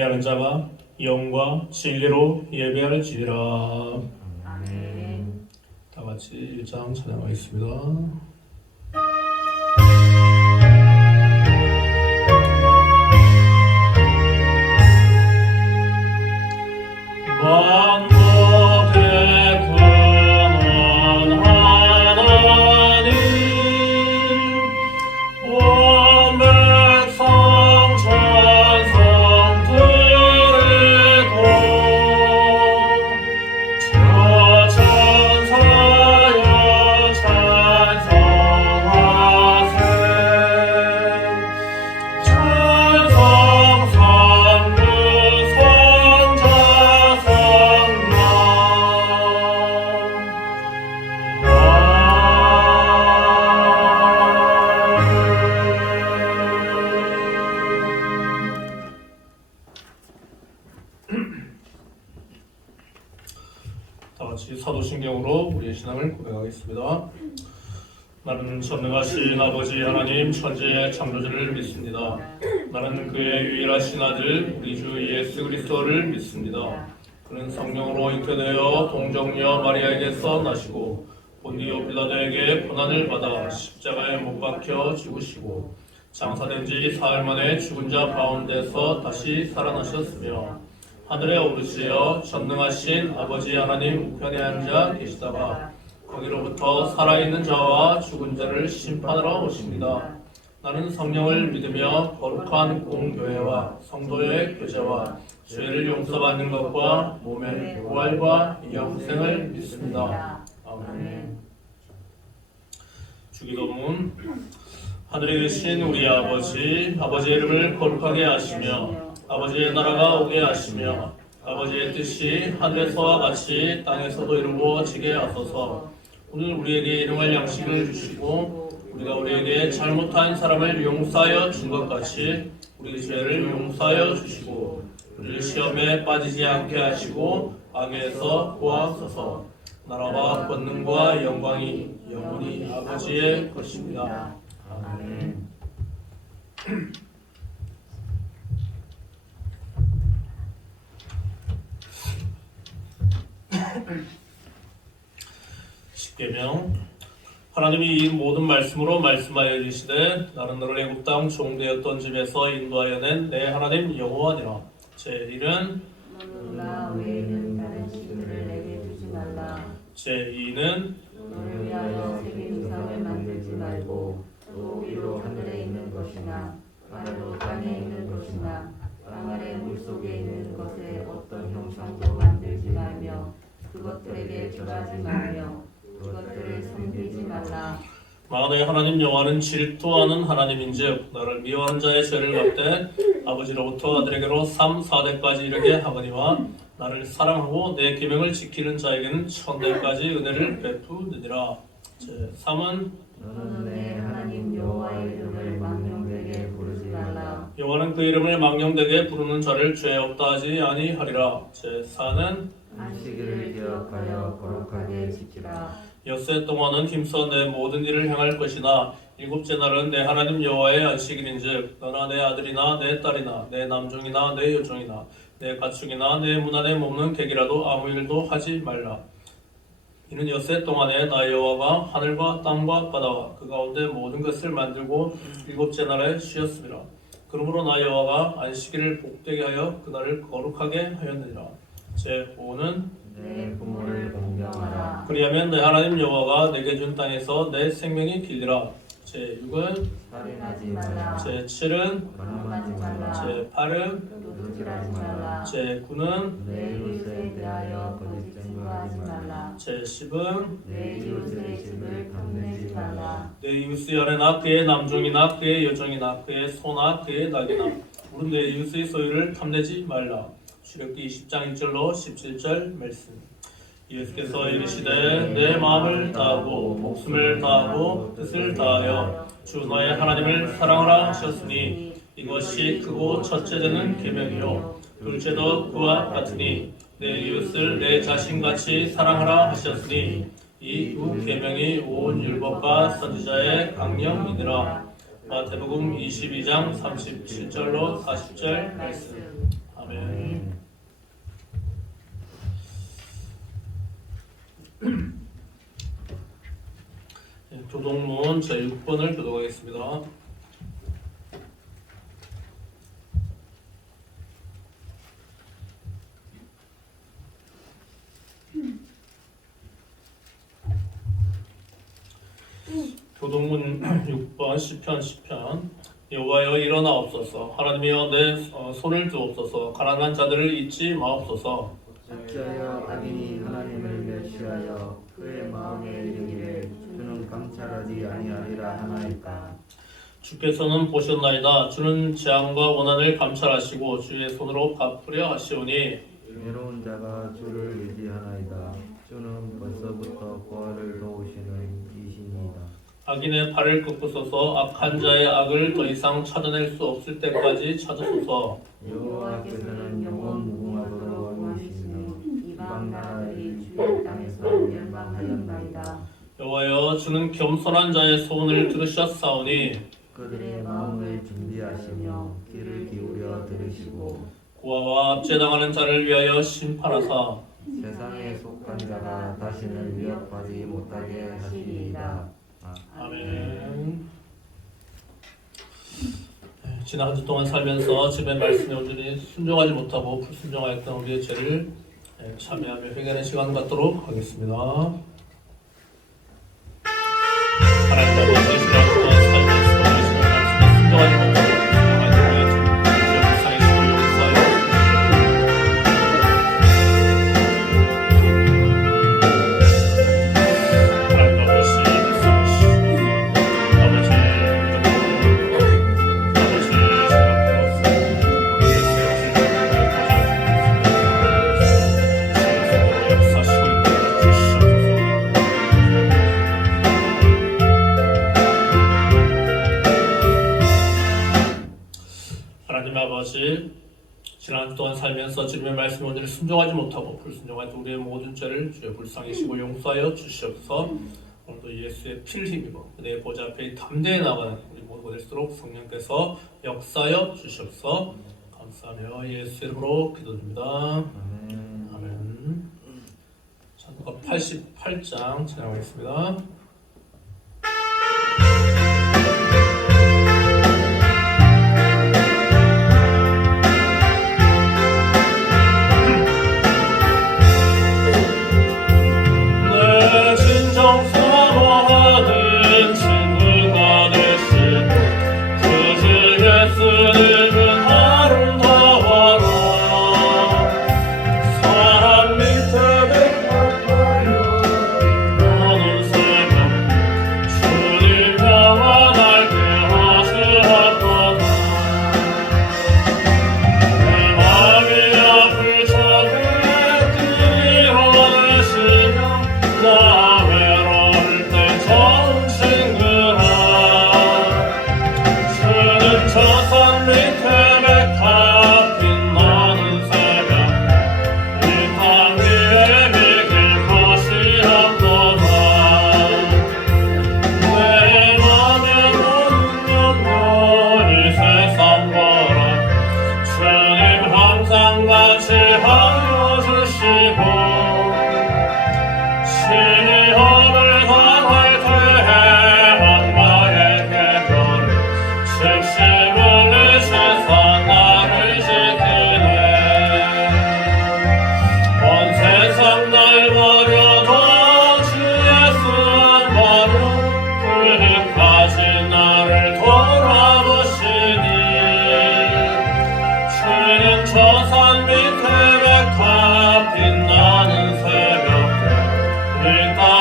예배하는 자가 영과 진리로 예배할지니라. 아멘. 다 같이 1장 찬양하겠습니다. 만국의 근원 하나님, 온 백성 천성들의 도 저 천사여 찬송하세. 찬송 성부 성자 성령 다 같이 사도신경으로 우리의 신앙을 고백하겠습니다. 나는 전능하신 아버지 하나님 천지의 창조주를 믿습니다. 나는 그의 유일하신 아들 우리 주 예수 그리스도를 믿습니다. 그는 성령으로 잉태되어 동정녀 마리아에게서 나시고 본디오 빌라도에게 고난을 받아 십자가에 못 박혀 죽으시고 장사된 지 사흘 만에 죽은 자 가운데서 다시 살아나셨으며 하늘에 오르시어 전능하신 아버지 하나님 우편에 앉아 계시다가 거기로부터 살아있는 자와 죽은 자를 심판하러 오십니다. 나는 성령을 믿으며 거룩한 공교회와 성도의 교제와 죄를 용서받는 것과 몸의 부활과 영생을 믿습니다. 아멘. 주기도문. 하늘에 계신 우리 아버지의 이름을 거룩하게 하시며 아버지의 나라가 오게 하시며 아버지의 뜻이 하늘에서와 같이 땅에서도 이루어지게 하소서. 오늘 우리에게 일용할 양식을 주시고 우리가 우리에게 잘못한 사람을 용서하여 준 것 같이 우리 죄를 용서하여 주시고 우리를 시험에 빠지지 않게 하시고 악에서 구하소서. 나라와 권능과 영광이 영원히 아버지의 것입니다. 아멘. 십계명. 하나님이 이 모든 말씀으로 말씀하여 이르시되 나는 너를 애굽 땅 종되었던 집에서 인도하여 낸 내 하나님 여호와니라. 제1은 나 외에는 다른 신들을 내게 주지 말라. 제2는 너를 위하여 세계 우상을 만들지 말고 또 위로 하늘에 있는 것이나 아래로 땅에 있는 것이나 땅 아래 물속에 있는 것에 어떤 형상도 만들지 말며 그것들에게 절하지 말며 그것들을 섬기지 말라. 만에 하나님 여호와는 질투하는 하나님인즉 너를 미워한 자의 죄를 갚되 아버지로부터 아들에게로 3, 4대까지 이르게 하거니와 나를 사랑하고 내 계명을 지키는 자에게는 1000대까지 은혜를 베푸느니라. 제3은 너는 내 하나님 여호와의 이름을 망령되게 부르지 말라. 여호와는 그 이름을 망령되게 부르는 자를 죄 없다 하지 아니하리라. 제4는 안식일을 기억하여 거룩하게 지키라. 엿새 동안은 힘써 내 모든 일을 행할 것이나 일곱째 날은 내 하나님 여호와의 안식일인즉 너나 내 아들이나 내 딸이나 내 남종이나 내 여종이나 내 가축이나 내 문 안에 머무는 객이라도 아무 일도 하지 말라. 이는 엿새 동안에 나 여호와가 하늘과 땅과 바다와 그 가운데 모든 것을 만들고 일곱째 날에 쉬었습니다. 그러므로 나 여호와가 안식일을 복되게 하여 그날을 거룩하게 하였느니라. 제5는 내 부모를 공경하라. 그리하면 내 하나님 여호와가 내게 준 땅에서 내 생명이 길리라. 제6은 살인하지 말라. 제7은 간음하지 말라. 제8은 도둑질하지 말라. 제9는 내 이웃에 대하여 거짓 증거하지 말라. 제10은 내 이웃의 집을 탐내지 말라. 내 이웃의 아내나 그의 남종이나 그의 여종이나 그의 소나 그의 낙이나 우리 내 이웃의 소유를 탐내지 말라. 출애굽기 20장 1절로 17절 말씀. 예수께서 이르시되 내 마음을 다하고 목숨을 다하고 뜻을 다하여 주 너의 하나님을 사랑하라 하셨으니 이것이 크고 첫째는 계명이요 둘째도 그와 같으니 내 이웃을 내 자신같이 사랑하라 하셨으니 이 두 계명이 온 율법과 선지자의 강령이니라. 마태복음 22장 37절로 40절 말씀. 아멘. 아멘. 네, 교동문 제6번을 교독하겠습니다. 교동문 6번 시편 여호와여 일어나옵소서. 하나님이여 내 손을 두옵소서. 가난한 자들을 잊지 마옵소서. 어찌하여 악인이 하나님을 멸시하여 그의 마음에 이르기를 주는 감찰하지 아니하리라 하나이까. 주께서는 보셨나이다. 주는 재앙과 원한을 감찰하시고 주의 손으로 갚으려 하시오니 외로운 자가 주를 의지하나이다. 주는 벌써부터 구하를 도우시는 이신이다. 악인의 발을 꺾으소서. 악한 자의 악을 더 이상 찾아낼 수 없을 때까지 찾으소서. 여호와께서는 영원 무궁하도록 원하시며 이방 나라들이 주의 땅에서 멸망하였나이다. 여호와여 주는 겸손한 자의 소원을 들으셨사오니 그들의 마음을 준비하시며 귀를 기울여 들으시고 고아와 압제당하는 자를 위하여 심판하사 세상에 속한 자가 다시는 위협하지 못하게 하시리이다. 아멘. 지난 한 주 동안 살면서 집의 말씀에 온전히 순종하지 못하고 불순종하였던 우리의 죄를 참여하며 회개하는 시간 갖도록 하겠습니다. 하나님 아버지 지난 한 주 동안 살면서 우리의 말씀에 순종하지 못하고 하나님 우리의 죄를 불쌍히시고 용서하여 하나님 아버지 지난 한 주 동안 살면서 주님의 말씀에 온전히 순종하지 못하고 불순종하였던 우리의 모든 죄를 주여 불쌍히시고 용서하여 주시옵소서. 오늘도 예수의 피를 힘입어 그의 보좌 앞에 담대히 나가는 우리 모두가 될수록 성령께서 역사하여 주시옵소서. 감사하며 예수 이름으로 기도드립니다. 아멘. 찬송가 88장 찬양하겠습니다. 저산 밑에 백합 빛나는 새벽에 이 땅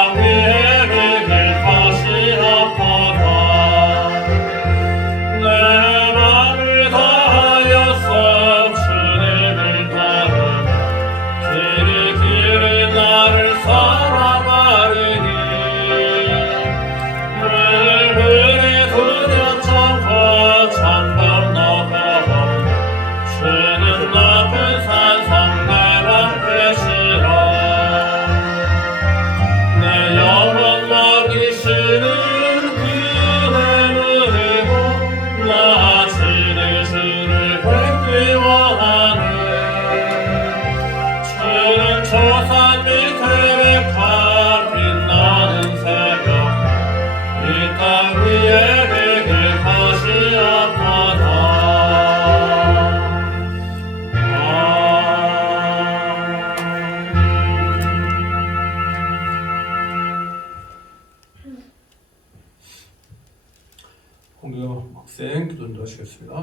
공경 학생 기도 인도하시겠습니다.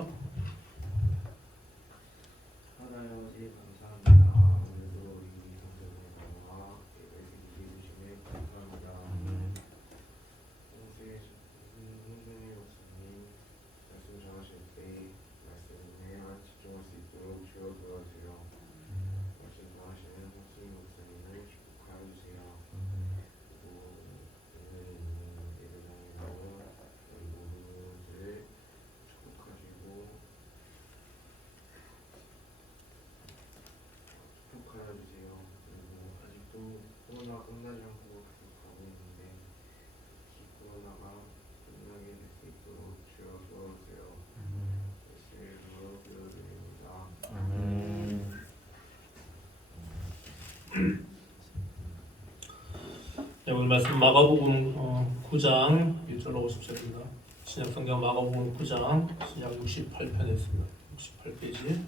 하나님 아버지 감사합니다. 오늘도 이 성전에 나와 예배를 드리심에 감사합니다. 홍수의 홍준희 목사님 말씀 전하실 때 말씀에만 집중할 수 있도록 주여 도와주세요. 말씀 전하시는 홍준희 목사님을 축복하여 주세요. 그리고 오늘 있는 예배당에 나온 우리 모두를 축복하시고 축복하여 주세요. 그리고 아직도 코로나 끝나지 않고 계속 가고 있는데 이 코로나가 끝나게 될 수 있도록 주여 도와주세요. 예수의 이름으로 기도드립니다. 네, 오늘 말씀 마가복음 9장 1절로 50절입니다. 신약성경 마가복음 9장 신약 68편에 있습니다. 68페이지.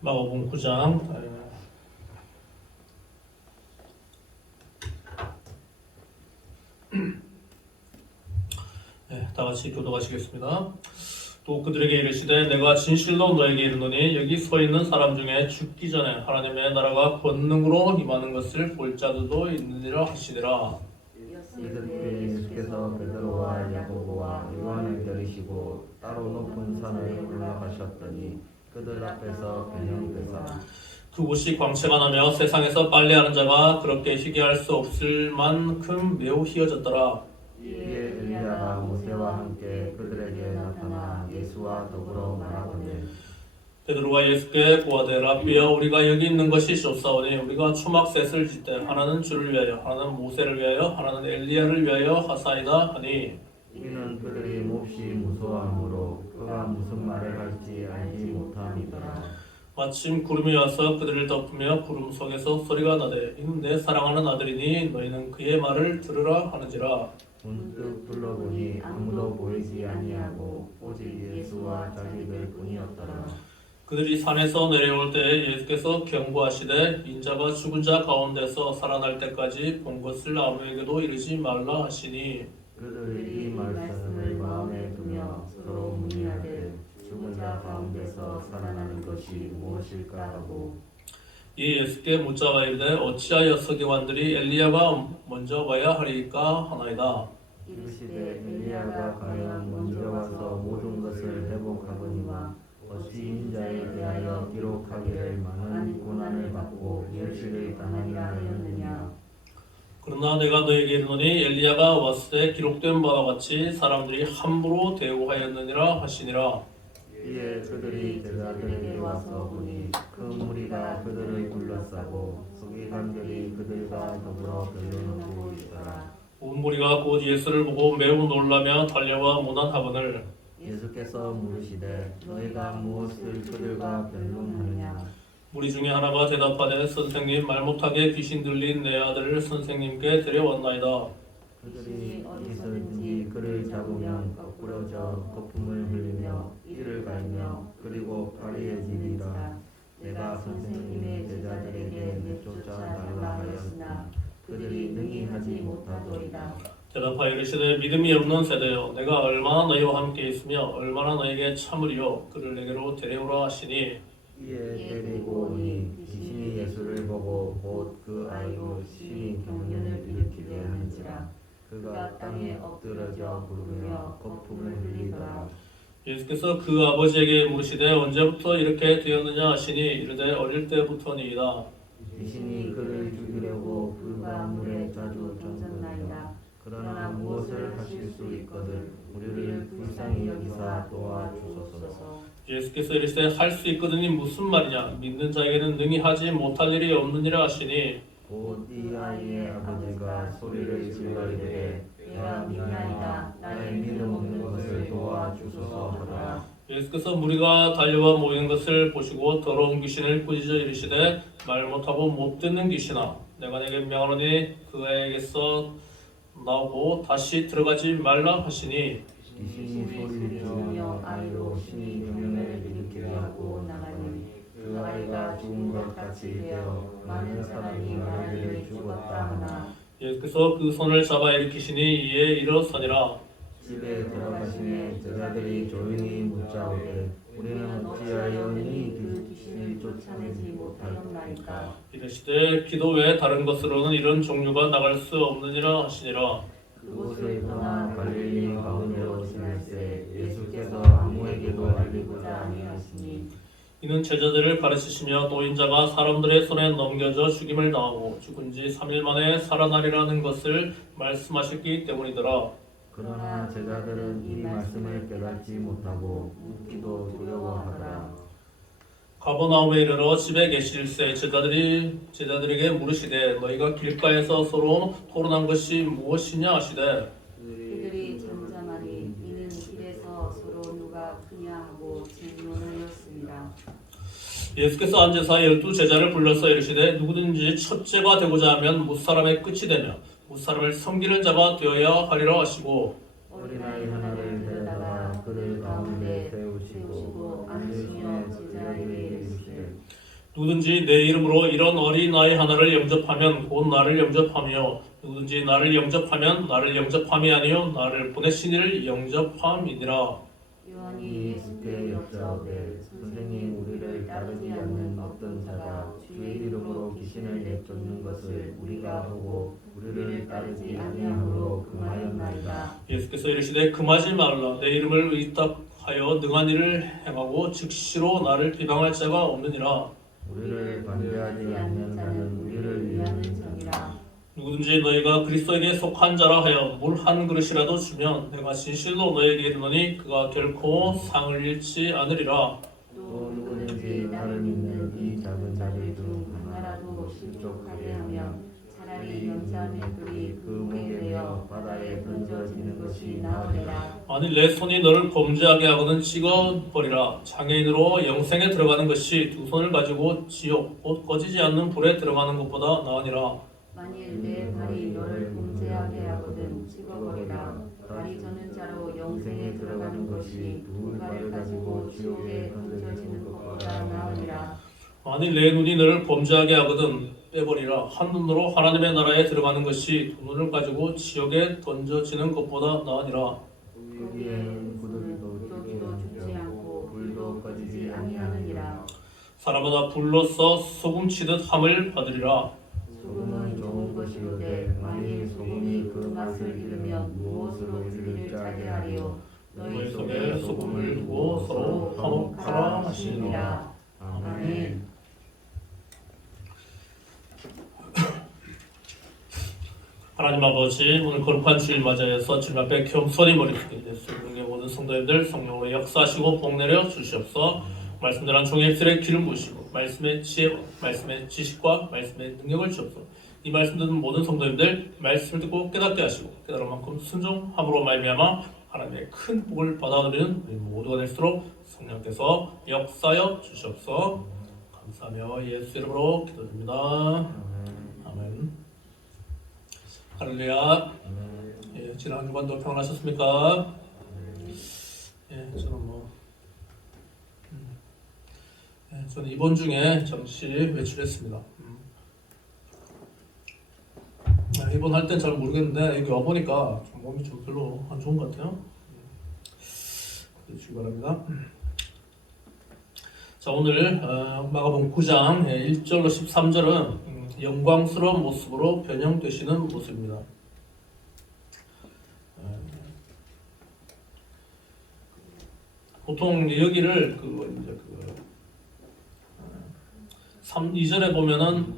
마가복음 9장 다 같이 교독하시겠습니다. 또 그들에게 이르시되 내가 진실로 너에게 이르노니 여기 서 있는 사람 중에 죽기 전에 하나님의 나라가 권능으로 임하는 것을 볼 자들도 있느니라 하시니라. 이들 때 예수께서 베드로와 야고보와 요한을 데리시고 따로 높은 산에 올라가셨더니 그들 앞에서 변형되사 그곳이 광채가 나며 세상에서 빨래하는 자가 그렇게 희귀할 수 없을 만큼 매우 희어졌더라. 이에 엘리야가 모세와 함께 그들에게 나타나 예수와 더불어 말하거늘 베드로가 예수께 고하되 라비여 우리가 여기 있는 것이 좋사오니 우리가 초막셋을 짓되 하나는 주를 위하여 하나는 모세를 위하여 하나는 엘리야를 위하여 하사이다 하니 이는 그들이 몹시 무서워하므로 그가 무슨 말을 할지 알지 못함이더라. 마침 구름이 와서 그들을 덮으며 구름 속에서 소리가 나되 이는 내 사랑하는 아들이니 너희는 그의 말을 들으라 하는지라. 문득 둘러보니 아무도 보이지 아니하고 오직 예수와 자기들 뿐이었더라. 그들이 산에서 내려올 때에 예수께서 경고하시되 인자가 죽은 자 가운데서 살아날 때까지 본 것을 아무에게도 이르지 말라 하시니 그들이 이 말씀을 마음에 두며 서로 문의하되 죽은 자 가운데서 살아나는 것이 무엇일까 하고 이 예수께 묻자가 이르되 어찌하여 서기관들이 엘리야가 먼저 와야 하리까 하나이다. 이르시되 엘리야가 과연 먼저 와서 모든 것을 회복하거니와 어찌 인자에 대하여 기록하기를 많은 고난을 받고 멸시를 당하리라 하였느냐. 그러나 내가 너에게 이르노니 엘리야가 왔을 때 기록된 바와 같이 사람들이 함부로 대우하였느니라 하시니라. 이에 그들이 제자들에게 와서 보니 그 무리가 그들을 둘러싸고 서기관들이 그들과 더불어 변론하고 있더라. 온 무리가 곧 예수를 보고 매우 놀라며 달려와 문안하거늘 예수께서 물으시되 너희가 무엇을 그들과 변론하느냐. 무리 중에 하나가 대답하되 선생님 말 못하게 귀신 들린 내 아들을 선생님께 데려왔나이다. 그들이 어디서든지 그를 잡으면 거꾸러져 거품을 흘리며 이를 갈며 그리고 파리해지리라. 내가 선생님의 제자들에게 내쫓아 달라 하였으나 그들이 능히 하지 못하더이다. 대답하여 이르시되 믿음이 없는 세대여 내가 얼마나 너희와 함께 있으며 얼마나 너에게 참으리요 그를 내게로 데려오라 하시니 이에 데리고 오니 귀신이 예수를 보고 곧 그 아이로 심히 경련을 일으키게 하는지라. 그가 땅에 엎드러져 부르며 거품을 흘리더라. 예수께서 그 아버지에게 물으시되 언제부터 이렇게 되었느냐 하시니 이르되 어릴 때부터니이다. 귀신이 그를 죽이려고 불과 물에 자주 던졌나이다. 그러나 무엇을 하실 수 있거든 우리를 불쌍히 여기사 도와주소서. 예수께서 이르시되 할 수 있거든이 무슨 말이냐 믿는 자에게는 능히 하지 못할 일이 없느니라 하시니 곧 이 아이의 아버지가 소리를 질러 이르되 내가 믿나이다 나의 믿음 없는 것을 도와주소서 하더라. 예수께서 무리가 달려와 모이는 것을 보시고 더러운 귀신을 꾸짖어 이르시되 말 못하고 못 듣는 귀신아 내가 네게 명하노니 그에게서 나오고 다시 들어가지 말라 하시니 귀신이 소리를 지르며 아이로 신이 경련을 일으키게 하고 나가니 그 아이가 죽은 것 같이 되어 많은 사람이 말하기를 죽었다 하나 예수께서 그 손을 잡아 일으키시니 이에 일어서니라. 집에 들어가시니 제자들이 조용히 묻자오되 우리는 어찌하여 그 귀신을 쫓아내지 못하였나이까. 이르시되 기도 외에 다른 것으로는 이런 종류가 나갈 수 없느니라 하시니라. 그곳을 떠나 갈릴리 가운데로 지날새 예수께서 아무에게도 알리고자 아니하시니 이는 제자들을 가르치시며 노인자가 사람들의 손에 넘겨져 죽임을 당하고 죽은 지 3일 만에 살아나리라는 것을 말씀하셨기 때문이더라. 그러나 제자들은 이 말씀을 깨닫지 못하고 묻기도 두려워하더라. 가버나움에 이르러 집에 계실새 제자들에게 물으시되 너희가 길가에서 서로 토론한 것이 무엇이냐 하시되 그들이 잠잠하니 이는 길에서 서로 누가 크냐 하고 질문하였습니다. 예수께서 앉으사 12제자를 불러서 이르시되 누구든지 첫째가 되고자 하면 무사람의 끝이 되며 무사람을 섬기는 자가 되어야 하리라 하시고 어린아이 하나를 데려다가 그들 가운데 세우시고 앉으시며 제자에게 이르시되 누구든지 내 이름으로 이런 어린아이 하나를 영접하면 곧 나를 영접하며 누구든지 나를 영접하면 나를 영접함이 아니요 나를 보내신 이를 영접함이니라. 요한이 예수께 여짜오되 선생님 우리를 따르지 않는 어떤 자가 주의 이름으로 귀신을 내쫓는 것을 우리가 보고 우리를 따르지 아니함으로 금하였나이다. 예수께서 이르시되 금하지 말라. 내 이름을 의탁하여 능한 일을 행하고 즉시로 나를 비방할 자가 없느니라. 우리를 반대하지 않는 자는 우리를 위하는 자니라. 누구든지 너희가 그리스도에게 속한 자라 하여 물 한 그릇이라도 주면 내가 진실로 너희에게 이르노니 그가 결코 상을 잃지 않으리라. 또 누구든지 나를 믿는 이 작은 자들 중 하나라도 실족하게 하면 차라리 연자의 뿔이 그 목에 베어 바다에 던져지는 것이 나으리라. 만일 내 손이 너를 범죄하게 하거든 찍어버리라. 장애인으로 영생에 들어가는 것이 두 손을 가지고 지옥 곧 꺼지지 않는 불에 들어가는 것보다 나으니라. 만일 내 발이 너를 범죄하게 하거든 찍어버리라. 발이 저는 자로 영생에 들어가는 것이 두 발을 가지고 지옥에 던져지는 것보다 나으리라. 만일 내 눈이 너를 범죄하게 하거든 빼버리라. 한 눈으로 하나님의 나라에 들어가는 것이 두 눈을 가지고 지옥에 던져지는 것보다 나으니라. 거기에는 구더기도 죽지 않고 불도 꺼지지 아니하느니라. 사람마다 불로써 소금치듯 함을 받으리라. 소금은 좋은 것이로되 만일 소금이 그 맛을 잃으면 무엇으로 우리를 짜게 하리요. 너희 속에 소금을 두고 서로 화목하라 하시니라. 아멘. 하나님 아버지, 오늘 거룩한 주일 맞이해서 주님 앞에 겸손히 머리 숙이는 예수님의 모든 성도님들 성령으로 역사하시고 복내려 주시옵소서. 말씀대로 종의 입술에 기름 부으시고 말씀의 지혜와 말씀의 지식과 말씀의 능력을 주옵소서. 이 말씀 듣는 모든 성도님들 말씀을 듣고 깨닫게 하시고 깨달은 만큼 순종함으로 말미암아 하나님의 큰 복을 받아들이는 우리 모두가 될수록 성령께서 역사하여 주시옵소서. 감사하며 예수 이름으로 기도드립니다. 아멘. 할렐루야. 예, 지난 한 주간도 평안하셨습니까? 예, 저는 이번 중에 잠시 외출했습니다. 입원할 땐 잘 모르겠는데 여기 와보니까 좀 몸이 좀 별로 안 좋은 것 같아요. 주시기 바랍니다. 자, 오늘 마가복음 9장 1절로 13절은 영광스러운 모습으로 변형되시는 모습입니다. 보통 여기를 2절에 보면은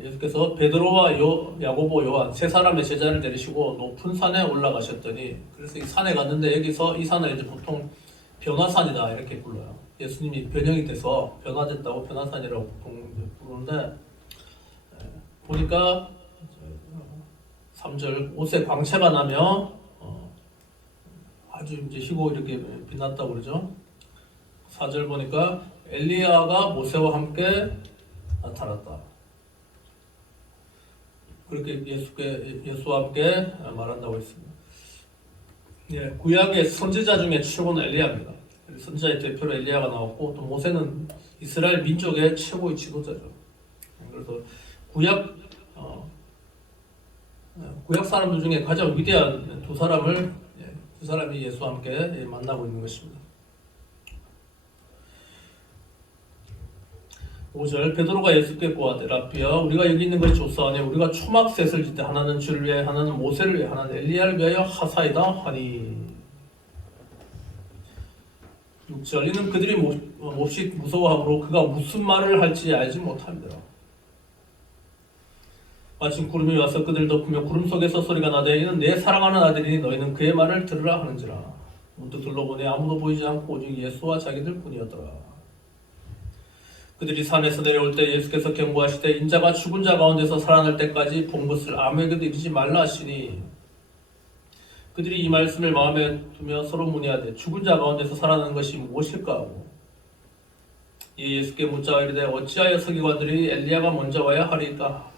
예수께서 베드로와 야고보, 요한 세 사람의 제자를 데리시고 높은 산에 올라가셨더니, 그래서 이 산에 갔는데 여기서 이 산을 이제 보통 변화산이다 이렇게 불러요. 예수님이 변형이 돼서 변화됐다고 변화산이라고 보통 이제 부르는데, 보니까 3절 옷에 광채가 나며 아주 이제 희고 이렇게 빛났다고 그러죠. 4절 보니까 엘리야가 모세와 함께 나타났다. 그렇게 예수와 함께 말한다고 했습니다. 예, 구약의 선지자 중에 최고는 엘리야입니다. 선지자의 대표로 엘리야가 나왔고 또 모세는 이스라엘 민족의 최고의 지도자죠. 그래서 구약 사람들 중에 가장 위대한 두 사람이 예수와 함께 만나고 있는 것입니다. 5절 베드로가 예수께 고하되 라피야 우리가 여기 있는 것이 좋사하니 우리가 초막셋을 짓때 하나는 주를 위하여 하나는 모세를 위하여 하나는 엘리야를 위하여 하사이다 하니. 6절 이는 그들이 몹시 무서워하므로 그가 무슨 말을 할지 알지 못합니다. 마침 구름이 와서 그들을 덮으며 구름 속에서 소리가 나되 이는 내 사랑하는 아들이니 너희는 그의 말을 들으라 하는지라. 문득 둘러보니 아무도 보이지 않고 오직 예수와 자기들 뿐이었더라. 그들이 산에서 내려올 때 예수께서 경고하시되 인자가 죽은 자 가운데서 살아날 때까지 본 것을 아무에게도 이르지 말라 하시니 그들이 이 말씀을 마음에 두며 서로 문의하되 죽은 자 가운데서 살아나는 것이 무엇일까 하고 이 예수께 묻자 이르되 어찌하여 서기관들이 엘리야가 먼저 와야 하리라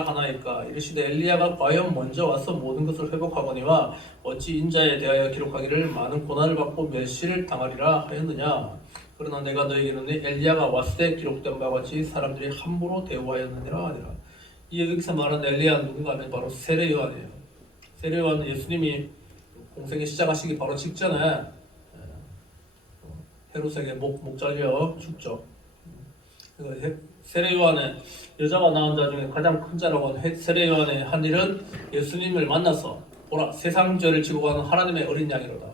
하나이까. 이르시되 엘리야가 과연 먼저 와서 모든 것을 회복하거니와 어찌 인자에 대하여 기록하기를 많은 고난을 받고 멸시를 당하리라 하였느냐. 그러나 내가 너에게 이르노니 엘리야가 왔을 때 기록된 바와 같이 사람들이 함부로 대우하였느니라 하니라. 이 여기서 말하는 엘리야는 누군가 하면 바로 세례 요한이에요. 세례 요한은 예수님이 공생애 시작하시기 바로 직전에 헤롯에게 목 잘려 죽죠. 세례 요한의 여자가 낳은 자 중에 가장 큰 자라고 하는 세례 요한의 한 일은 예수님을 만나서 보라 세상 죄를 지고 가는 하나님의 어린 양이로다.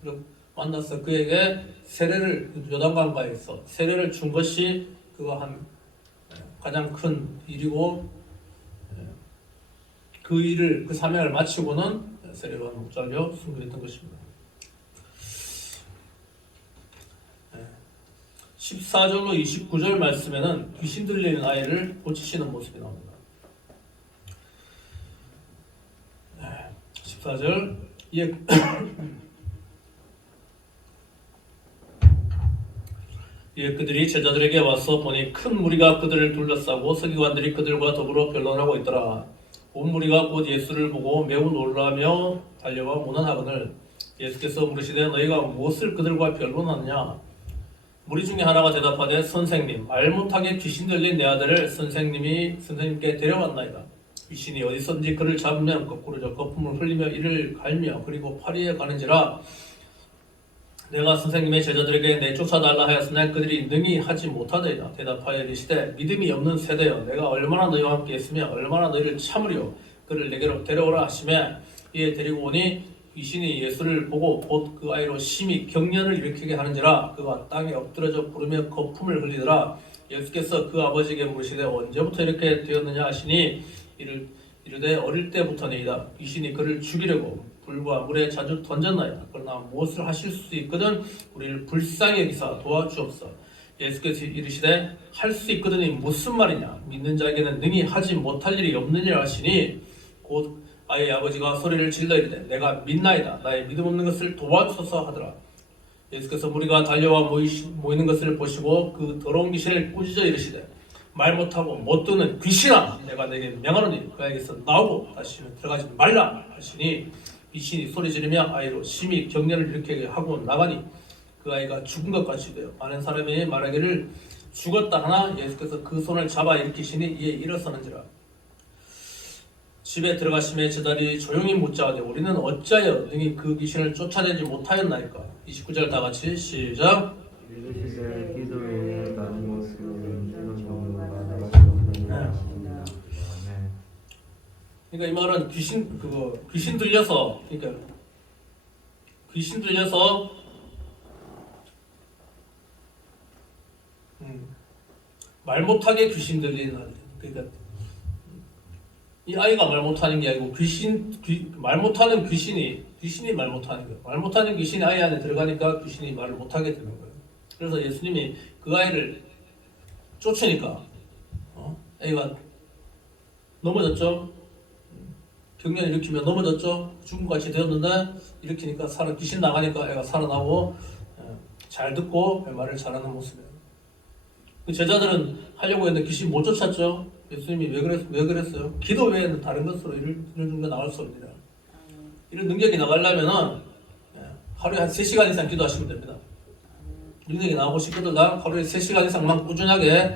그리고 만나서 그에게 세례를 요단강가에서 세례를 준 것이 그가 한 가장 큰 일이고 그 일을 그 사명을 마치고는 세례 요한 목 잘려 순교했던 것입니다. 14절로 29절 말씀에는 귀신 들리는 아이를 고치시는 모습이 나옵니다. 14절 그들이 제자들에게 와서 보니 큰 무리가 그들을 둘러싸고 서기관들이 그들과 더불어 변론하고 있더라. 온 무리가 곧 예수를 보고 매우 놀라며 달려와 문안하거늘 예수께서 물으시되 너희가 무엇을 그들과 변론하느냐. 무리 중에 하나가 대답하되 선생님 말 못하게 귀신 들린 내 아들을 선생님께 데려왔나이다. 귀신이 어디선지 그를 잡으면 거꾸로 저 거품을 흘리며 이를 갈며 그리고 파리에 가는지라. 내가 선생님의 제자들에게 내쫓아달라 하였으나 그들이 능히 하지 못하더이다. 대답하여 이르시되 믿음이 없는 세대여 내가 얼마나 너희와 함께 있으며 얼마나 너희를 참으리요. 그를 내게로 데려오라 하시매 이에 데리고 오니 귀신이 예수를 보고 곧 그 아이로 심히 경련을 일으키게 하는지라. 그가 땅에 엎드려져 부르며 거품을 흘리더라. 예수께서 그 아버지에게 물으시되 언제부터 이렇게 되었느냐 하시니 이르되 어릴 때부터니이다. 귀신이 그를 죽이려고 불과 물에 자주 던졌나이다. 그러나 무엇을 하실 수 있거든 우리를 불쌍히 여기사 도와주옵소서. 예수께서 이르시되 할 수 있거든이 무슨 말이냐. 믿는 자에게는 능히 하지 못할 일이 없느니라 하시니 곧 아이의 아버지가 소리를 질러 이르되 내가 믿나이다. 나의 믿음 없는 것을 도와주소서 하더라. 예수께서 무리가 달려와 모이는 것을 보시고 그 더러운 귀신을 꾸짖어 이르시되 말 못하고 못 듣는 귀신아 내가 내게 명하노니 그에게서 나오고 다시는 들어가지 말라 하시니 귀신이 소리 지르며 아이로 심히 경련을 일으키게 하고 나가니 그 아이가 죽은 것 같이 되어 많은 사람이 말하기를 죽었다 하나 예수께서 그 손을 잡아 일으키시니 이에 일어서는지라. 집에 들어가심에 제자들이 조용히 묻자하되 우리는 어찌하여 능히 그 귀신을 쫓아내지 못하였나이까. 29절 다 같이 시작. 이르시되 기도에 나는 모습을 그러니까 이 말은 귀신 들려서 말 못하게 귀신 들리는 아들. 그러니까 이 아이가 말 못하는 게 아니고 말 못하는 귀신이 말 못하는 거예요. 말 못하는 귀신이 아이 안에 들어가니까 귀신이 말을 못하게 되는 거예요. 그래서 예수님이 그 아이를 쫓으니까 아이가 넘어졌죠. 경련 일으키면 넘어졌죠. 죽음같이 되었는데 일으키니까 귀신 나가니까 애가 살아나고 잘 듣고 말을 잘하는 모습이에요. 그 제자들은 하려고 했는데 귀신 못 쫓았죠. 예수님이 왜 그랬어요? 기도 외에는 다른 것으로 이런 능력 나갈 수 없느니라. 이런 능력이 나가려면은 하루에 한 3시간 이상 기도하시면 됩니다. 능력이 나오고 싶거든 하루에 3시간 이상만 꾸준하게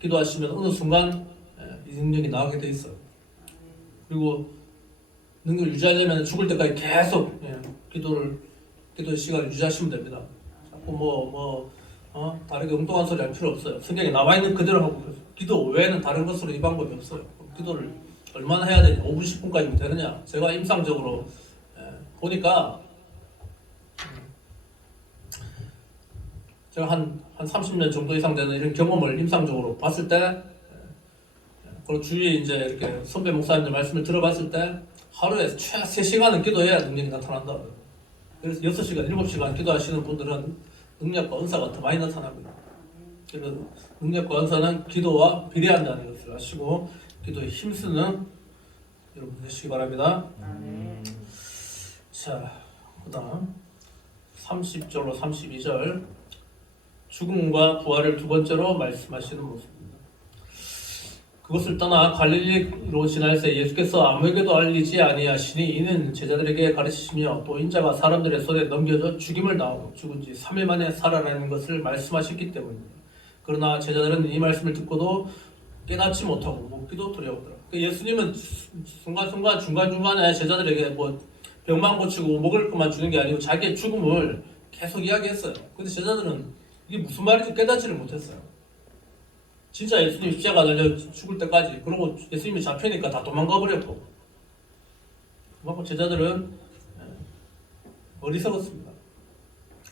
기도하시면 어느 순간 이 능력이 나오게 돼 있어요. 그리고 능력을 유지하려면 죽을 때까지 계속 기도의 시간을 유지하시면 됩니다. 자꾸 다르게 엉뚱한 소리 할 필요 없어요. 성경에 나와 있는 그대로 하고 기도 외에는 다른 것으로 이 방법이 없어요. 기도를 얼마나 해야 되냐? 5분 10분까지면 되느냐? 제가 임상적으로 보니까 제가 한 30년 정도 이상 되는 이런 경험을 임상적으로 봤을 때, 그리고 주위에 이제 이렇게 선배 목사님들 말씀을 들어봤을 때 하루에 최하 3시간은 기도해야 능력이 나타난다. 그래서 6시간, 7시간 기도하시는 분들은 능력과 은사가 더 많이 나타납니다. 그래서 능력과 은사는 기도와 비례한다는 것을 아시고 기도에 힘쓰는 여러분 되시기 바랍니다. 자, 그 다음 30절로 32절 죽음과 부활을 두 번째로 말씀하시는 모습입니다. 그것을 떠나 갈릴리로 지날새 예수께서 아무에게도 알리지 아니하시니 이는 제자들에게 가르치시며 또 인자가 사람들의 손에 넘겨져 죽임을 당하고 죽은 지 3일 만에 살아나는 것을 말씀하셨기 때문입니다. 그러나 제자들은 이 말씀을 듣고도 깨닫지 못하고 묻기도 두려워하더라. 예수님은 순간순간 중간중간에 제자들에게 병만 고치고 먹을 것만 주는 게 아니고 자기의 죽음을 계속 이야기했어요. 근데 제자들은 이게 무슨 말인지 깨닫지를 못했어요. 진짜 예수님 십자가 달려 죽을 때까지. 그러고 예수님이 잡히니까 다 도망가 버렸고. 그만큼 제자들은 어리석었습니다.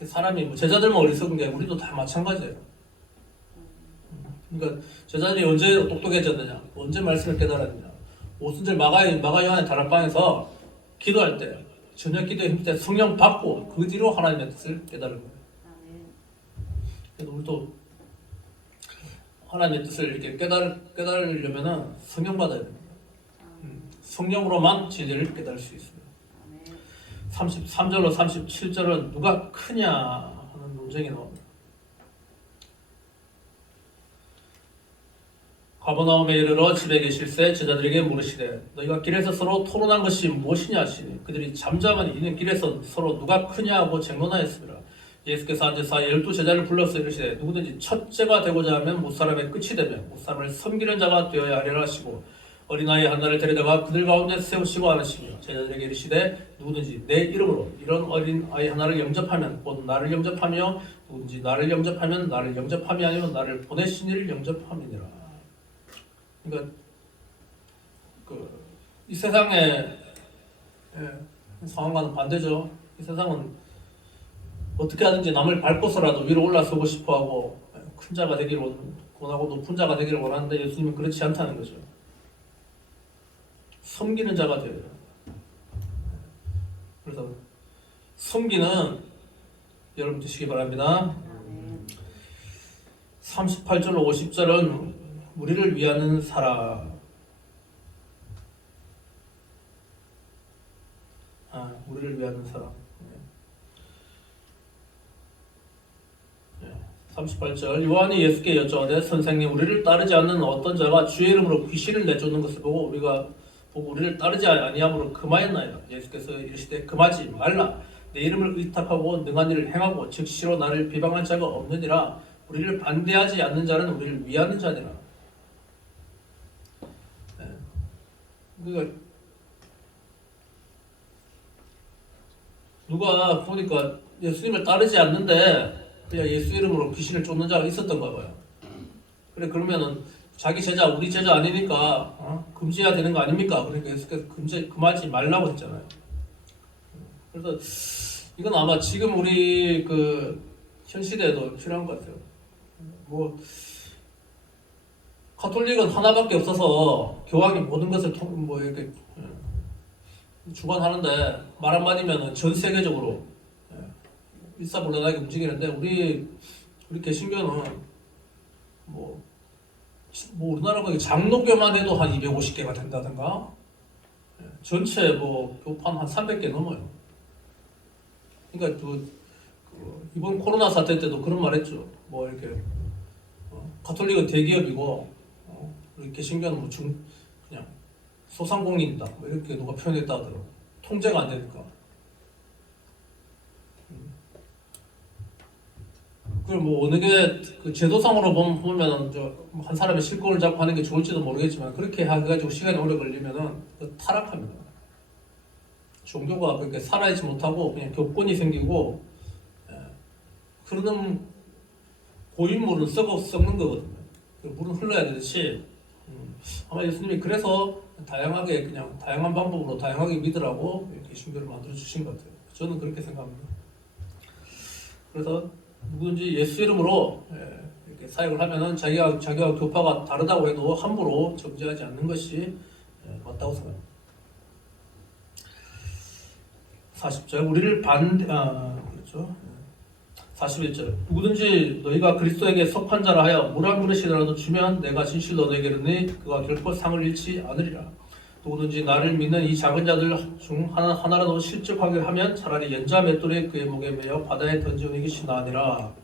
사람이 제자들만 어리석은 게 아니라 우리도 다 마찬가지예요. 그러니까 제자들이 언제 똑똑해졌느냐, 언제 말씀을 깨달았느냐. 오순절 마가 요한의 다락방에서 기도할 때, 저녁 기도에 힘들 때 성령 받고 그 뒤로 하나님의 뜻을 깨달은 거예요. 그래서 우리도 하나님의 뜻을 이렇게 깨달으려면 성령 받아야 됩니다. 성령으로만 진리를 깨달을 수 있습니다. 33절로 37절은 누가 크냐 하는 논쟁이 나옵니다. 가버나움에 이르러 집에 계실새 제자들에게 물으시되 너희가 길에서 서로 토론한 것이 무엇이냐 하시니 그들이 잠잠하니 이는 길에서 서로 누가 크냐 하고 쟁론하였습니다. 예수께서 앉으사 12제자를 불러서 이르시되 누구든지 첫째가 되고자 하면 못사람의 끝이 되며 못사람을 섬기는 자가 되어야 하리라 하시고 어린아이 하나를 데려다가 그들 가운데 세우시고 하시며 제자들에게 이르시되 누구든지 내 이름으로 이런 어린아이 하나를 영접하면 곧 나를 영접하며 누구든지 나를 영접하면 나를 영접함이 아니면 나를 보내신 이를 영접함이니라. 그러니까 이 세상의 상황과는 반대죠. 이 세상은 어떻게 하든지 남을 밟고서라도 위로 올라서고 싶어하고 큰 자가 되기를 원하고 높은 자가 되기를 원하는데 예수님은 그렇지 않다는 거죠. 섬기는 자가 되어야 돼요. 그래서 섬기는 여러분 되시기 바랍니다. 38절로 50절은 우리를 위하는 사랑. 우리를 위하는 사랑. 38절 요한이 예수께 여쭤하되 선생님 우리를 따르지 않는 어떤 자가 주의 이름으로 귀신을 내쫓는 것을 보고 우리를 따르지 아니함으로 금하였나이다. 예수께서 이르시되 금하지 말라. 내 이름을 의탁하고 능한 일을 행하고 즉시로 나를 비방할 자가 없느니라. 우리를 반대하지 않는 자는 우리를 위하는 자니라. 그러니까 누가 보니까 예수님을 따르지 않는데 그냥 예수 이름으로 귀신을 쫓는 자가 있었던가 봐요. 그래 그러면은 자기 제자 우리 제자 아니니까 금지해야 되는 거 아닙니까? 그러니까 예수께서 금하지 말라고 했잖아요. 그래서 이건 아마 지금 우리 현 시대에도 필요한 것 같아요. 가톨릭은 하나밖에 없어서 교황이 모든 것을 이렇게 주관하는데 말 한마디면 전 세계적으로 일사불란하게 움직이는데 우리 개신교는 우리나라가 장로교만 해도 한 250개가 된다든가 전체 뭐 교판 한 300개 넘어요. 그러니까 이번 코로나 사태 때도 그런 말 했죠. 뭐 이렇게 가톨릭은 대기업이고 우리 개신교는 뭐 그냥 소상공인이다. 뭐 이렇게 누가 표현했다 하더라고. 통제가 안 되니까. 그걸 뭐 어느 게 그 제도상으로 보면은 한 사람의 실권을 잡고 하는 게 좋을지도 모르겠지만 그렇게 해가지고 시간이 오래 걸리면은 타락합니다. 종교가 그렇게 살아있지 못하고 그냥 교권이 생기고 흐르는 고인물은 썩는 거거든요. 물은 흘러야 되듯이 아마 예수님이 그래서 다양하게 그냥 다양한 방법으로 다양하게 믿으라고 이렇게 신교를 만들어 주신 것 같아요. 저는 그렇게 생각합니다. 그래서 누구든지 예수 이름으로 이렇게 사역을 하면은 자기가 교파가 다르다고 해도 함부로 정죄하지 않는 것이 맞다고 생각합니다. 40절 우리를 그렇죠. 41절 누구든지 너희가 그리스도에게 속한 자라 하여 물 한 그릇이라도 주면 내가 진실로 너에게 이르노니 그가 결코 상을 잃지 않으리라. 누구든지 나를 믿는 이 작은 자들 중 하나라도 실족하게 하면 차라리 연자 맷돌에 그의 목에 매어 바다에 던지는 것이 나으니라.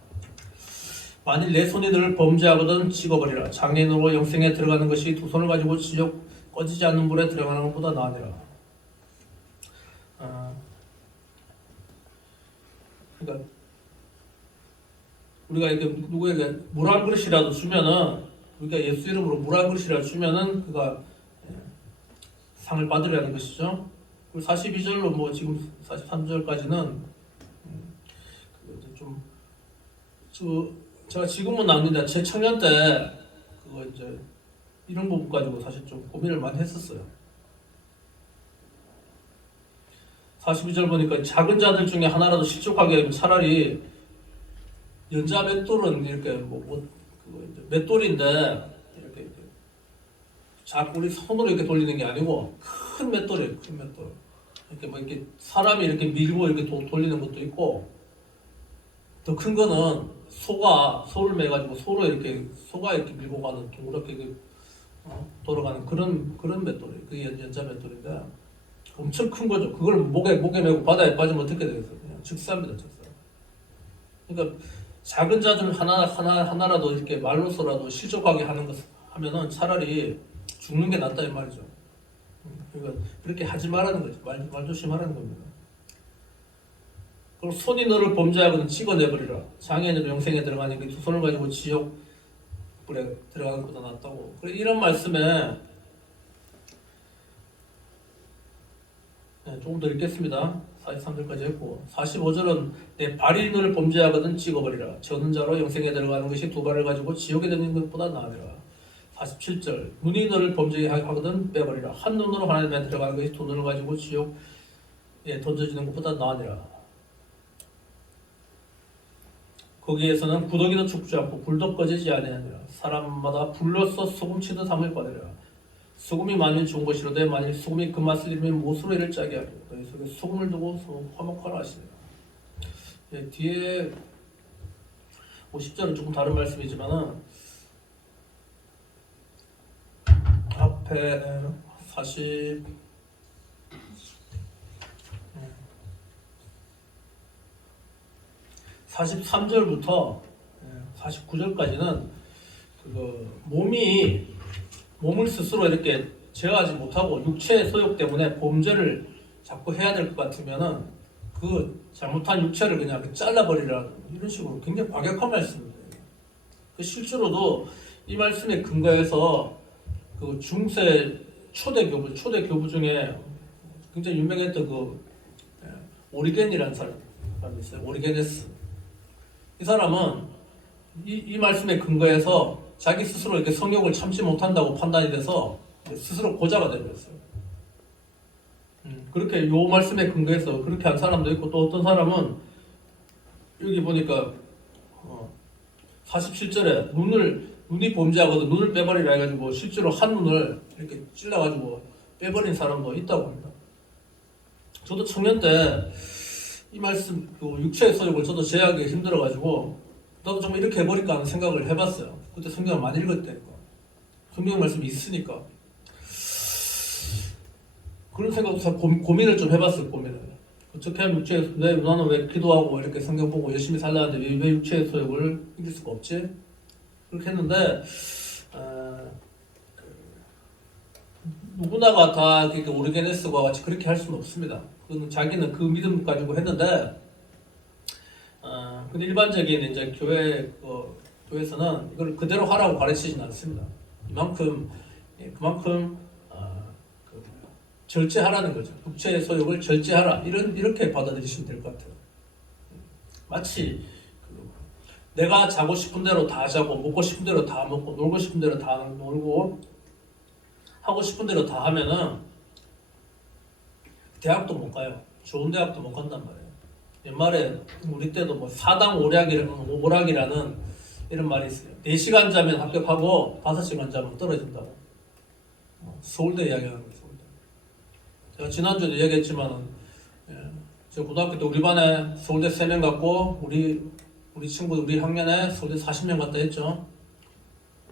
만일 내 손이 너를 범죄하거든 찍어버리라. 장애인으로 영생에 들어가는 것이 두 손을 가지고 지옥 꺼지지 않는 불에 들어가는 것보다 나으니라. 그러니까 우리가 이렇게 누구에게 물 한 그릇이라도 주면은 우리가 예수 이름으로 물 한 그릇이라도 주면은 그가 상을 받으려는 것이죠. 그리고 42절로 뭐 지금 43절까지는 제가 지금은 아닌데 제 청년 때 그거 이제 이런 부분 가지고 사실 좀 고민을 많이 했었어요. 42절 보니까 작은 자들 중에 하나라도 실족하게 하면 차라리 연자 맷돌은 이렇게 그거 이제 맷돌인데 이렇게 자꾸 우리 손으로 이렇게 돌리는 게 아니고 큰 맷돌이에요. 큰 맷돌. 이렇게 뭐 이렇게 사람이 이렇게 밀고 이렇게 돌리는 것도 있고 더 큰 거는 소를 매가지고 소가 이렇게 밀고 가는 동그랗게 돌아가는 그런 맷돌이에요. 그게 연자 맷돌인데 엄청 큰 거죠. 그걸 목에 메고 바다에 빠지면 어떻게 되겠어요? 그냥 즉사입니다, 즉사. 그러니까 작은 자들 하나라도 이렇게 말로서라도 실족하게 하면은 차라리 죽는 게 낫다 이 말이죠. 그러니까 그렇게 하지 말라는 거죠. 말 조심하라는 겁니다. 그리고 손이 너를 범죄하거든 찍어내버리라. 장애인으로 영생에 들어가니 그 두 손을 가지고 지옥 불에 들어가는 것보다 낫다고. 그래 이런 말씀에 조금 더 읽겠습니다. 43절까지 했고 45절은 내 발이 너를 범죄하거든 찍어버리라. 저는 자로 영생에 들어가는 것이 두 발을 가지고 지옥에 드는 것보다 나으리라. 47절 눈이 너를 범죄하거든 빼버리라. 한 눈으로 하나님에 들어가는 것이 두 눈을 가지고 지옥에 던져지는 것보다 나으리라. 거기에서는 구더기도 죽지 않고 불도 꺼지지 아니하니라. 사람마다 불로써 소금치듯 함을 받으리라. 소금이 만일 좋은 것이로되 만일 소금이 그 맛을 잃으면 못으로 이를 짜게 하리라. 너희 속에 소금을 두고 화목하라 하시니라. 뒤에 50절은 조금 다른 말씀이지만은 앞에 43절부터 49절까지는 몸을 스스로 이렇게 제어하지 못하고 육체의 소욕 때문에 범죄를 자꾸 해야 될 것 같으면은 그 잘못한 육체를 그냥 잘라버리라 이런 식으로 굉장히 과격한 말씀입니다. 그 실제로도 이 말씀에 근거해서 그 중세 초대 교부 중에 굉장히 유명했던 오리겐이라는 사람이 있어요. 오리게네스. 이 사람은 이 말씀에 근거해서 자기 스스로 이렇게 성욕을 참지 못한다고 판단이 돼서 스스로 고자가 되버렸어요. 그렇게 요 말씀에 근거해서 그렇게 한 사람도 있고 또 어떤 사람은 여기 보니까 47절에 눈이 범죄하거든 눈을 빼버리라 해가지고 실제로 한 눈을 이렇게 찔러가지고 빼버린 사람도 있다고 합니다. 저도 청년 때 이 말씀 육체의 소욕을 저도 제어하기 힘들어가지고 나도 정말 이렇게 해버릴까 하는 생각을 해봤어요. 그때 성경을 많이 읽었다니까. 성경 말씀이 있으니까. 그런 생각도 고민을 좀 해봤어요. 고민을. 어떻게 하면 육체의 왜 나는 왜 기도하고 이렇게 성경 보고 열심히 살라는데 왜 육체의 소욕을 이길 수가 없지? 그렇게 했는데 누구나가 다 이렇게 오르게네스와 같이 그렇게 할 수는 없습니다. 그건 자기는 그 믿음 가지고 했는데 근데 일반적인 이제 교회에서는 이걸 그대로 하라고 가르치지는 않습니다. 그만큼 절제하라는 거죠. 육체의 소욕을 절제하라. 이렇게 받아들이시면 될 것 같아요. 마치 내가 자고 싶은 대로 다 자고 먹고 싶은 대로 다 먹고 놀고 싶은 대로 다 놀고 하고 싶은 대로 다 하면은 대학도 못 가요. 좋은 대학도 못 간단 말이에요. 옛말에 우리 때도 뭐 사당 오락이라는 이런 말이 있어요. 4시간 자면 합격하고 5시간 자면 떨어진다고. 서울대 이야기하는 거예요. 서울대. 제가 지난주에도 얘기했지만 저 고등학교 때 우리 반에 서울대 3명 갔고 우리 친구 우리 학년에 서울대 40명 갔다 했죠.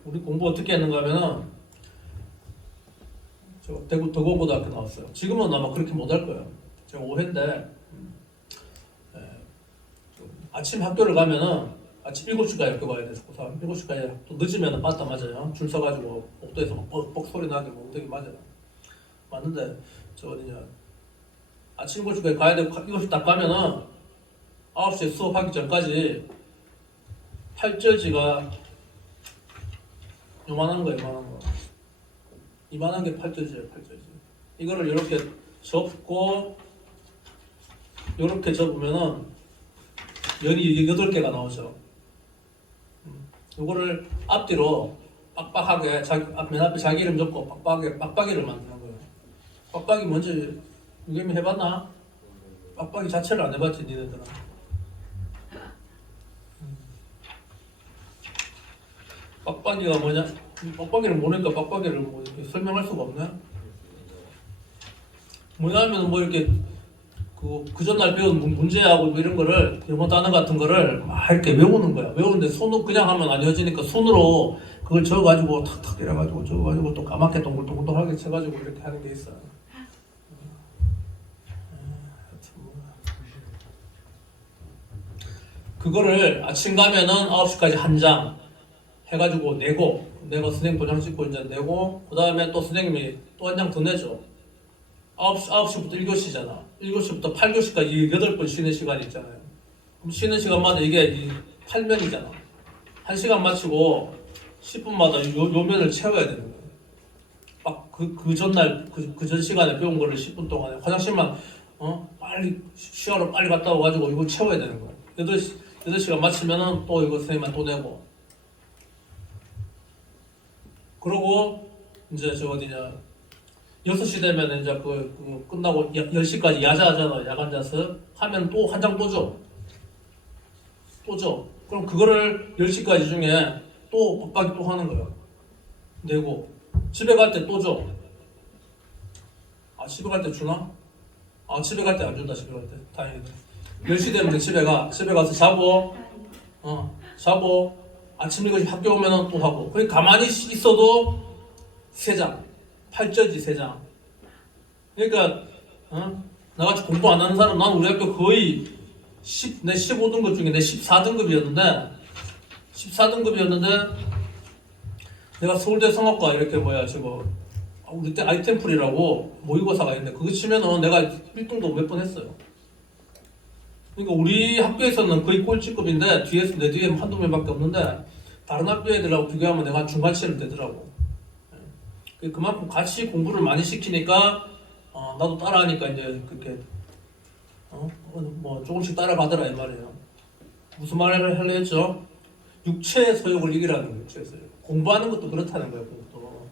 우리 공부 어떻게 했는가 하면은 저 대구 덕원고등학교 나왔어요. 지금은 아마 그렇게 못할 거예요. 제가 오해인데 아침 학교를 가면은 아침 7시까지 학교 가야 돼서 7시까지 또 늦으면 빠따 맞아요. 줄 서가지고 복도에서 막 뻑뻑 소리 나게 엉덩이 맞아요. 맞는데 저 어디냐 아침 7시까지 가야 되고 7시 딱 가면은 9시에 수업하기 전까지 팔절지가 요만한 거 이만한 게 팔절지예요. 팔절지 이거를 이렇게 접고 이렇게 접으면은 연이 8개가 나오죠. 이거를 앞뒤로 빡빡하게 맨 앞에 자기 이름 적고 빡빡이를 만드는 거예요. 빡빡이 뭔지 유겸이 해봤나? 빡빡이 자체를 안 해봤지 니네들은. 빡빡이가 뭐냐? 빡빡이를 모르니까 빡빡이를 뭐 이렇게 설명할 수가 없네. 뭐냐면 뭐 이렇게 그 전날 배운 문제하고 뭐 이런 거를 영어 단어 같은 거를 막 이렇게 외우는 거야. 외우는데 손으로 그냥 하면 안 외워지니까 손으로 그걸 적어가지고 탁탁 이래가지고 적어가지고 또 까맣게 동글동글하게 쳐가지고 이렇게 하는 게 있어요. 그거를 아침 가면은 9시까지 한 장 해가지고 내고 내가 선생님 도장 찍고 이제 내고 그 다음에 또 선생님이 또 한 장 더 내죠. 9시부터 1교시잖아. 1교시부터 8교시까지 8번 쉬는 시간이 있잖아요. 그럼 쉬는 시간마다 이게 8면이잖아. 1시간 마치고 10분마다 요 면을 채워야 되는 거예요. 막 그 전날 그 전 시간에 배운 거를 10분 동안에 화장실만 빨리 쉬어로 빨리 갔다 와가지고 이걸 채워야 되는 거예요. 8시간 마치면은 또 이거 선생님만 또 내고 그러고 이제 저 어디냐 6시 되면 이제 그 끝나고 10시까지 야자하잖아. 야간 자습 하면 또 한 장 또 줘. 또 줘. 그럼 그거를 10시까지 중에 또 빡빡이 또 하는 거예요. 내고 집에 갈 때 또 줘. 아 집에 갈 때 주나? 아 집에 갈 때 안 준다. 집에 갈 때 다행이다. 10시 되면 집에 가서 자고 자고 아침 7시 학교 오면은 또 하고 거기 가만히 있어도 3장 8절지 3장. 그러니까 나같이 공부 안 하는 사람 난 우리 학교 거의 내 15등급 중에 내 14등급이었는데 내가 서울대 성악과 이렇게 저거 우리 때 아이템플이라고 모의고사가 있는데 그거 치면은 내가 1등도 몇 번 했어요. 그러니까 우리 학교에서는 거의 꼴찌급인데 내 뒤에 한두 명밖에 없는데 다른 학교 애들하고 비교하면 내가 중간치는 되더라고. 그만큼 같이 공부를 많이 시키니까 나도 따라하니까 이제 그렇게 뭐 조금씩 따라가더라 이 말이에요. 무슨 말을 하려 했죠? 육체의 소욕을 이기라는 거예요. 육체의 소욕. 공부하는 것도 그렇다는 거예요. 공부도.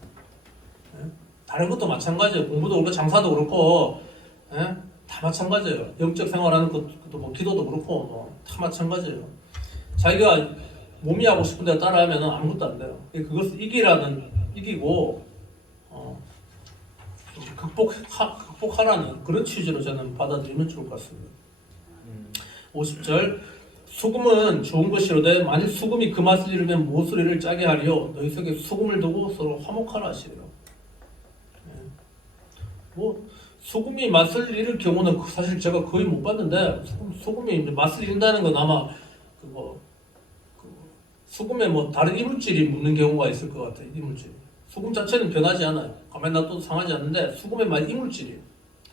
다른 것도 마찬가지예요. 공부도 그렇고 장사도 그렇고 다 마찬가지예요. 영적 생활하는 것도 뭐 기도도 그렇고 뭐 다 마찬가지예요. 자기가 몸이 하고 싶은 대로 따라하면 아무것도 안 돼요. 그것을 이기고 극복하라는 그런 취지로 저는 받아들이면 좋을 것 같습니다. 50절 소금은 좋은 것이로되 만일 소금이 그 맛을 잃으면 무엇을 이를 짜게 하리요 너희 속에 소금을 두고 서로 화목하라 하시리요. 뭐 소금이 맛을 잃을 경우는 사실 제가 거의 못 봤는데 소금이 이제 맛을 잃는다는 건 아마 소금에 뭐 다른 이물질이 묻는 경우가 있을 것 같아요. 이물질. 소금 자체는 변하지 않아요. 가만히 놔둬도 상하지 않는데 소금에 만약 이물질이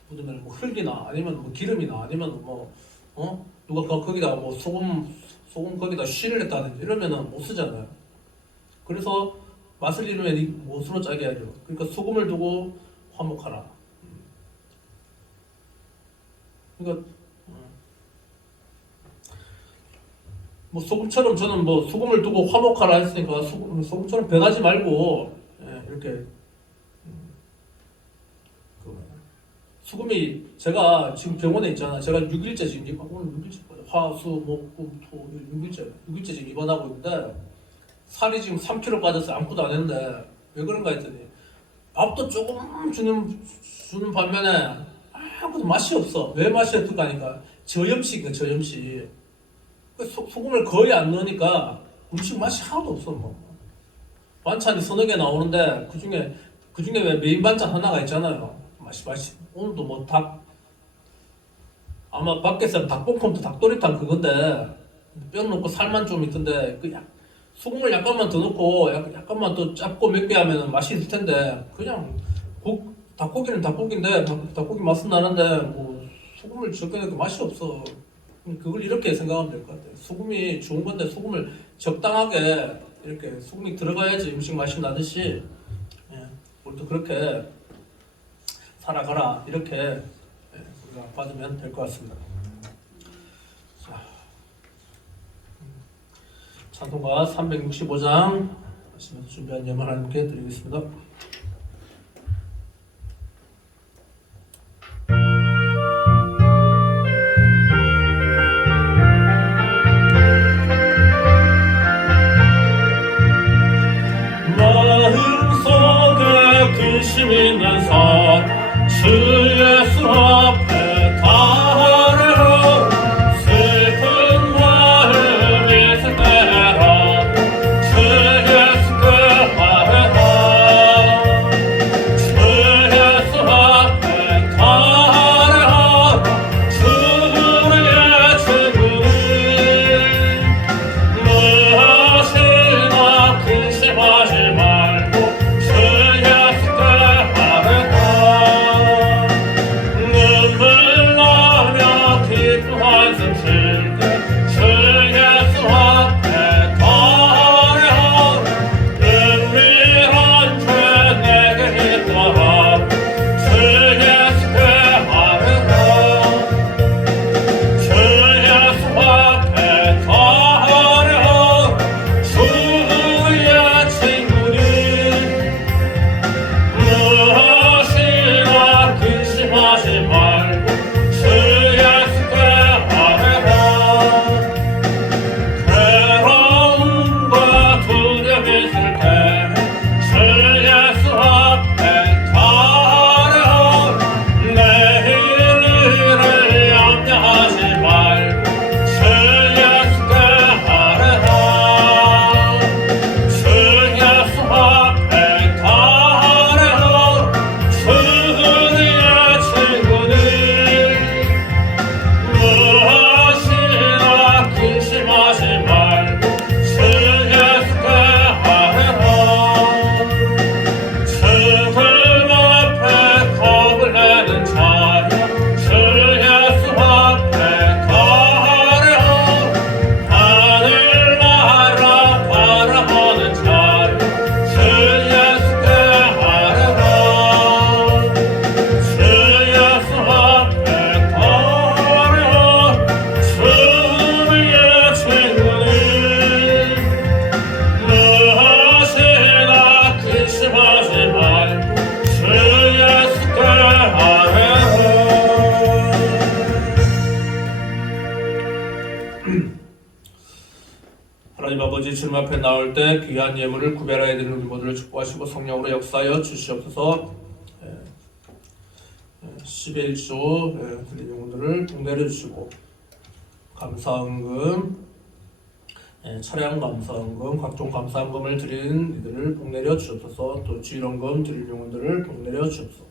묻으면 뭐 흙이나 아니면 뭐 기름이나 아니면 누가 거기다 뭐 소금 거기다 쉬를 했다든지 이러면은 못 쓰잖아요. 그래서 맛을 잃으면 이 못으로 짜게 하죠. 그러니까 소금을 두고 화목하라. 그러니까 뭐 소금처럼 저는 뭐 소금을 두고 화목하라 했으니까 소금처럼 변하지 말고 이렇게 소금이 제가 지금 병원에 있잖아. 제가 6일째 지금 오늘 6일째 화수목금토 6일째 지금 입원하고 있는데 살이 지금 3kg 빠졌어요. 아무것도 안 했는데 왜 그런가 했더니 밥도 조금 주는 반면에 아무것도 맛이 없어. 왜 맛이 없을까 하니까 저염식이야. 저염식. 소금을 거의 안 넣으니까 음식 맛이 하나도 없어. 뭐 반찬이 서너 개 나오는데 그중에 왜 메인 반찬 하나가 있잖아요. 맛이 오늘도 뭐 아마 밖에서 닭볶음탕 닭도리탕 그건데 뼈 넣고 살만 좀 있던데 소금을 약간만 더 넣고 약간만 더 짭고 맵게 하면 맛이 있을 텐데 그냥 닭고기는 닭고기인데 닭고기 맛은 나는데 뭐 소금을 적게 넣으니까 맛이 없어. 그걸 이렇게 생각하면 될 것 같아요. 소금이 좋은 건데 소금을 적당하게 이렇게 소금이 들어가야지 음식 맛이 나듯이 우리도 그렇게 살아가라 이렇게 우리가 받으면 될 것 같습니다. 자, 찬송가 365장 하시면서 준비한 예물 하나님께 드리겠습니다. 근심 있는 사람 주 예수 앞에 달아라. 슬픈 마음 있을 때라 주 예수께 말해라. 주 예수 앞에 달아라. 주 우리의 친구를 무엇이나 근심하지 말고 하나님 아버지 주님 앞에 나올 때 귀한 예물을 구별하여 드리는 우리 모두를 축복하시고 성령으로 역사하여 주시옵소서. 11조 드린 영혼들을 복내려 주시고 감사헌금, 차량 감사헌금, 각종 감사헌금을 드린 이들을 복내려 주옵소서. 또 주일헌금 드릴 영혼들을 복내려 주옵소서.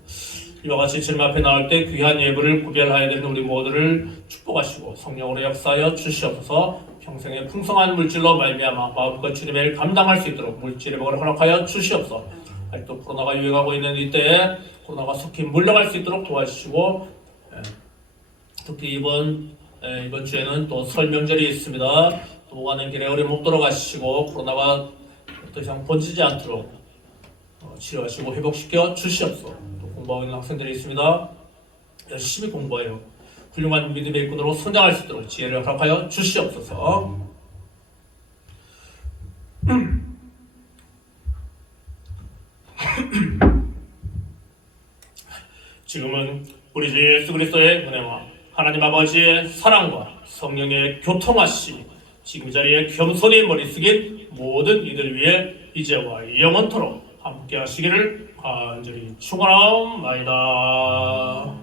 이와 같이 주님 앞에 나올 때 귀한 예물을 구별하여야 되는 우리 모두를 축복하시고 성령으로 역사하여 주시옵소서. 평생의 풍성한 물질로 말미암아 마음껏 주님의 일 감당할 수 있도록 물질의 복을 허락하여 주시옵소서. 또 코로나가 유행하고 있는 이때에 코로나가 속히 물러갈 수 있도록 도와주시고, 특히 이번 주에는 또 설 명절이 있습니다. 또 오가는 길에 어려움 없도록 하시고 코로나가 더 이상 번지지 않도록 치료하시고 회복시켜 주시옵소서. 또 공부하고 있는 학생들이 있습니다. 열심히 공부하여 훌륭한 믿음의 일꾼으로 성장할 수 있도록 지혜를 허락하여 주시옵소서. 지금은 우리 주 예수 그리스도의 은혜와 하나님 아버지의 사랑과 성령의 교통하심이 지금 이 자리에 겸손히 머리 숙인 모든 이들 위해 이제와 영원토록 함께 하시기를 간절히 축원하옵나이다.